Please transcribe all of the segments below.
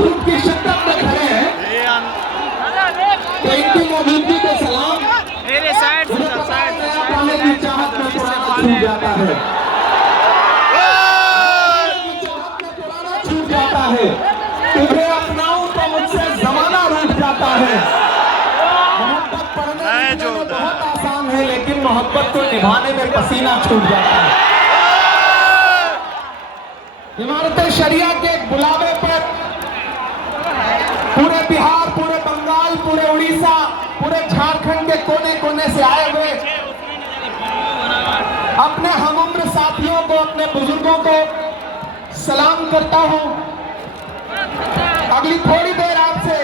धूप की शिद्दत में खड़े हैं तो इनकी मौजूदगी को सलाम। मेरे साइड से पाने की चाहत में पुराना छूट जाता है, छूट जाता है। तुझे अपनाऊं तो मुझसे जमाना रूठ जाता है। मोहब्बत पढ़ने में बहुत आसान है, लेकिन मोहब्बत को निभाने में पसीना छूट जाता है। इमारत शरिया के बुलावे पर पूरे बिहार, पूरे बंगाल, पूरे उड़ीसा, पूरे झारखंड के कोने कोने से आए हुए अपने हमउम्र साथियों को, अपने बुजुर्गों को सलाम करता हूं। अगली थोड़ी देर आपसे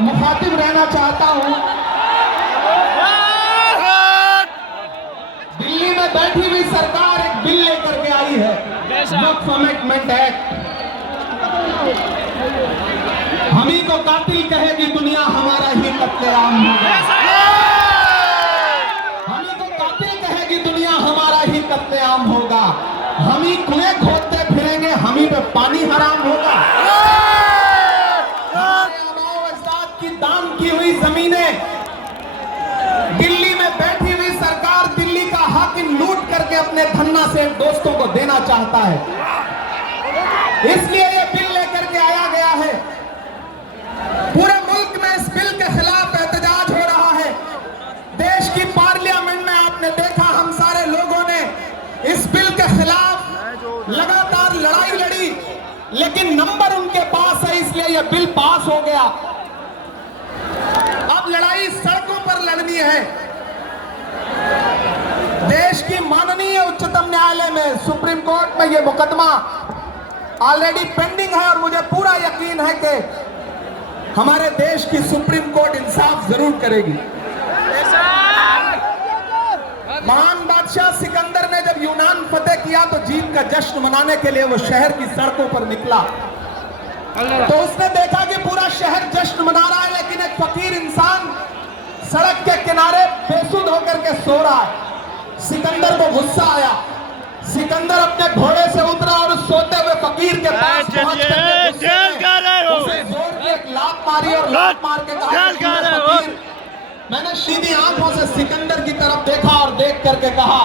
मुखातिब रहना चाहता हूं। दिल्ली में बैठी हुई सरकार एक बिल लेकर के आई है, वक्फ अमेंडमेंट एक्ट। हम ही को कातिल कहेगी दुनिया, हमारा ही कत्लेआम होगा। हम ही को कातिल कहेगी दुनिया, हमारा ही कत्लेआम होगा। हम ही कुएं खोदते फिरेंगे, हम ही पे पानी हराम होगा। की दान की हुई जमीनें दिल्ली में बैठी हुई सरकार दिल्ली का हक लूट करके अपने धन्ना से दोस्तों को देना चाहता है। इसलिए यह बिल लेकर के आया गया है। पूरे मुल्क में इस बिल के खिलाफ एहतजाज हो रहा है। देश की पार्लियामेंट में आपने देखा, हम सारे लोगों ने इस बिल के खिलाफ लगातार लड़ाई लड़ी, लेकिन नंबर उनके पास है, इसलिए यह बिल पास हो गया। अब लड़ाई सड़कों पर लड़नी है। देश की माननीय उच्चतम न्यायालय में, सुप्रीम कोर्ट में यह मुकदमा ऑलरेडी पेंडिंग है और मुझे पूरा यकीन है कि हमारे देश की सुप्रीम कोर्ट इंसाफ जरूर करेगी। महान बादशाह सिकंदर ने जब यूनान फतेह किया तो जीत का जश्न मनाने के लिए वो शहर की सड़कों पर निकला, तो उसने देखा कि पूरा शहर जश्न मना रहा है, लेकिन एक फकीर इंसान सड़क के किनारे बेसुध होकर के सो रहा है। सिकंदर को गुस्सा आया। सिकंदर अपने घोड़े से उतरा और उस सोते हुए फकीर के पास उसे जोर की एक लात मारी और लात मार के कहा, मैंने सीधी आंखों से सिकंदर की तरफ देखा और देख करके कहा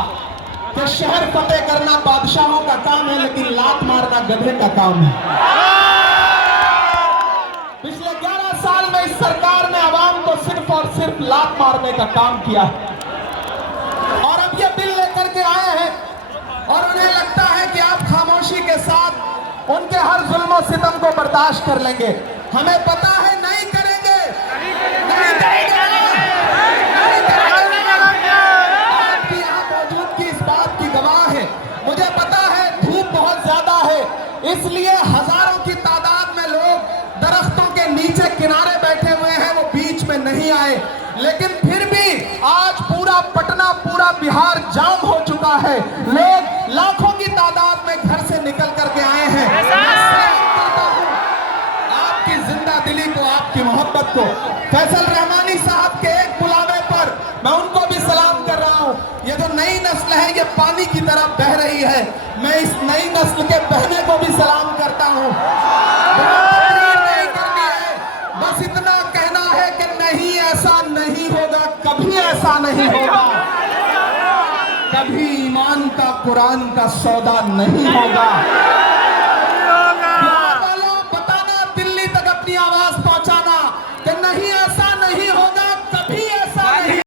कि शहर फतेह करना बादशाहों का काम है, लेकिन लात मारना गधे का काम है। पिछले 11 साल में इस सरकार ने आवाम को सिर्फ और सिर्फ लात मारने का काम किया है। और अब ये बिल लेकर के आए हैं और उन्हें लगता है कि आप खामोशी के साथ उनके हर जुल्म सितम को बर्दाश्त कर लेंगे। हमें पता है नहीं करेंगे, नहीं करेंगे। आपकी यहाँ मौजूदगी इस बात की गवाह है। मुझे पता है धूप बहुत ज्यादा है, इसलिए हजारों की तादाद में लोग दरख्तों के नीचे किनारे बैठे हुए हैं, वो बीच में नहीं आए। लेकिन फिर भी आज पूरा पटना, पूरा बिहार जाम हो चुका है। लोग लाखों की तादाद में घर से निकल करके आए हैं। आपकी जिंदा दिली को, आपकी मोहब्बत को। फैसल रहमानी साहब के एक बुलावे पर मैं उनको भी सलाम कर रहा हूँ। ये जो नई नस्ल है, ये पानी की तरफ बह रही है। मैं इस नई नस्ल के बहने को भी सलाम करता हूँ। बस इतना कहना है कि नहीं, ऐसा नहीं होगा, कभी ऐसा नहीं होगा। कभी ईमान का, कुरान का सौदा नहीं होगा। बिहार वालों, बताना, दिल्ली तक अपनी आवाज पहुंचाना।